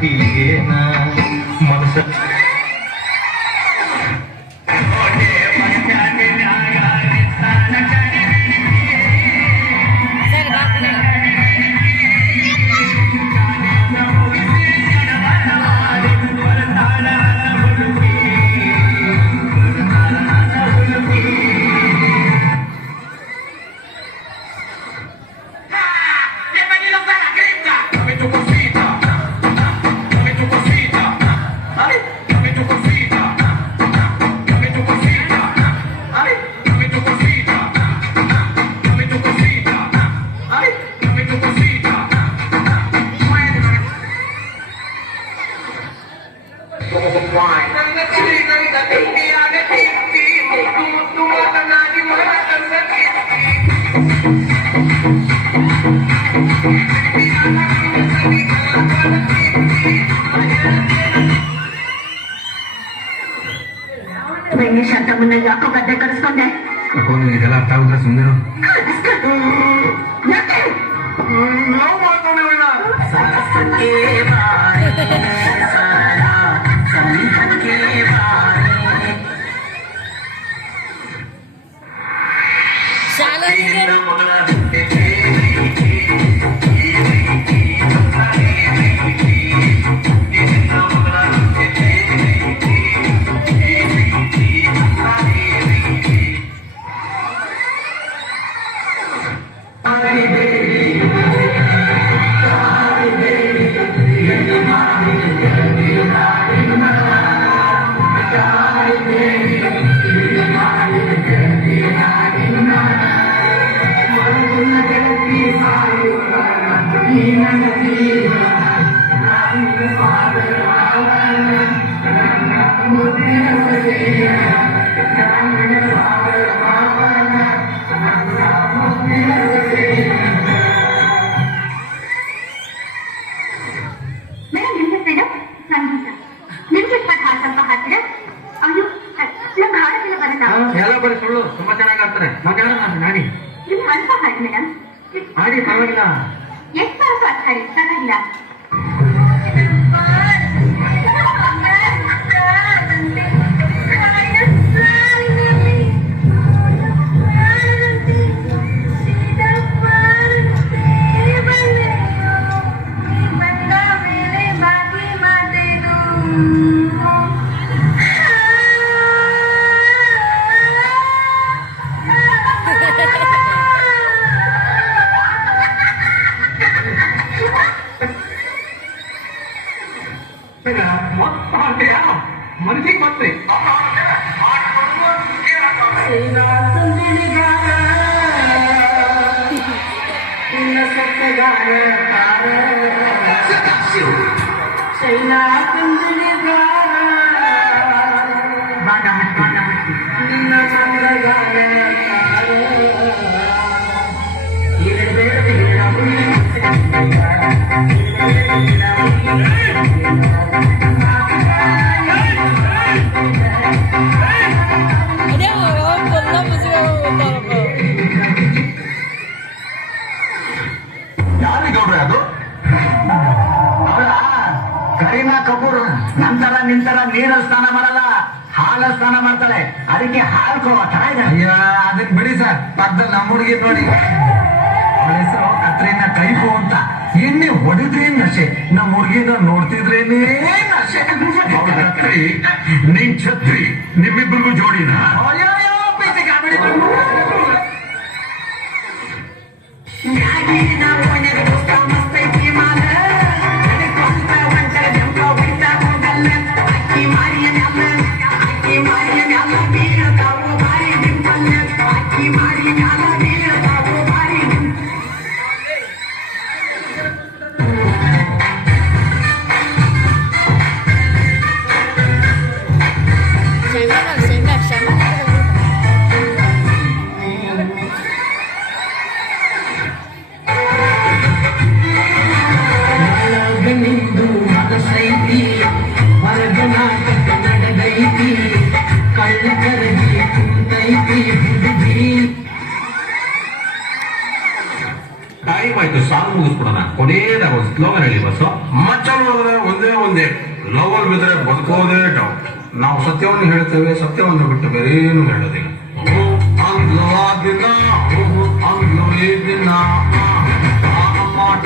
ಹೀಗೇನ ಮನಸ ಶಾಂತ ಮುನ್ನ ಯಾಕೋ ಗದ್ದೆ ಕರೆಸ್ಕೊಂಡೆ ಇದೆಲ್ಲ ಅರ್ಥ ಆಗುತ್ತಾ ಸುಮ್ಮನೆ ಲವ್ ಮಾಡ್ಕೊಂಡವಳ ಎಲ್ಲ ಬರೀ ಸುಳ್ಳು ತುಂಬಾ ಚೆನ್ನಾಗಿ ಆಡ್ತಾರೆ ನಾಡಿ ಆಡಿ ಪರವಾಗಿಲ್ಲ ಮನಸ್ಸಿಗೆ ಬರ್ತೆ ಯಾರಿಗೌಡ್ರೆ ಅದು ಕರೀನಾ ಕಪೂರ್ ನಂತರ ನಿಂತರ ನೀರಲ್ಲಿ ಸ್ನಾನ ಮಾಡಲ್ಲ ಹಾಲ ಸ್ನಾನ ಮಾಡ್ತಾಳೆ ಅದಕ್ಕೆ ಹಾಲು ಚೆನ್ನಾಗಿದೆ ಅಯ್ಯ ಅದಕ್ಕೆ ಬಿಡಿ ಸರ್ ಪಕ್ಕದಲ್ಲಿ ನಮ್ಮ ಹುಡುಗಿ ನೋಡಿ ಅವಳ ಹೆಸರು ಕತ್ರೀನಾ ಕೈಫು ಅಂತ ಎಣ್ಣೆ ಹೊಡಿದ್ರೇ ನಶೆ ನಮ್ಮ ಹುಡುಗಿನ ನೋಡ್ತಿದ್ರೇನೇ ನಶೆ ಅವಳ ಕತ್ರಿ ನಿನ್ ಛತ್ರಿ ನಿಮ್ಮಿಬ್ಬರಿಗೂ ಜೋಡಿನ谁卖的？谁卖？谁卖的？ ಟೈಮ್ ಆಯ್ತು, ಸಾಂಗ್ ಮುಗಿಸ್ಬಿಡೋಣ. ಕೊನೆಯದಾಗ ಒಂದು ಸ್ಲೋಗನ್ ಹೇಳಿ ಬಸ್ಸು. ಮಚ್ಚ ನೋಡಿದ್ರೆ ಒಂದೇ ಲವ್ ಅಲ್ಲಿ ಬಿದ್ರೆ ಬದುಕೋದೇ ಡೌಟ್. ನಾವು ಸತ್ಯವನ್ನು ಹೇಳ್ತೇವೆ, ಸತ್ಯವನ್ನು ಬಿಟ್ಟು ಬೇರೆ ಏನು ಹೇಳೋದಿಲ್ಲ. ಅಂದ್ಲು ಆ ದಿನ, ಅಂದ್ಲು ಈ ದಿನ, ಮಾಟ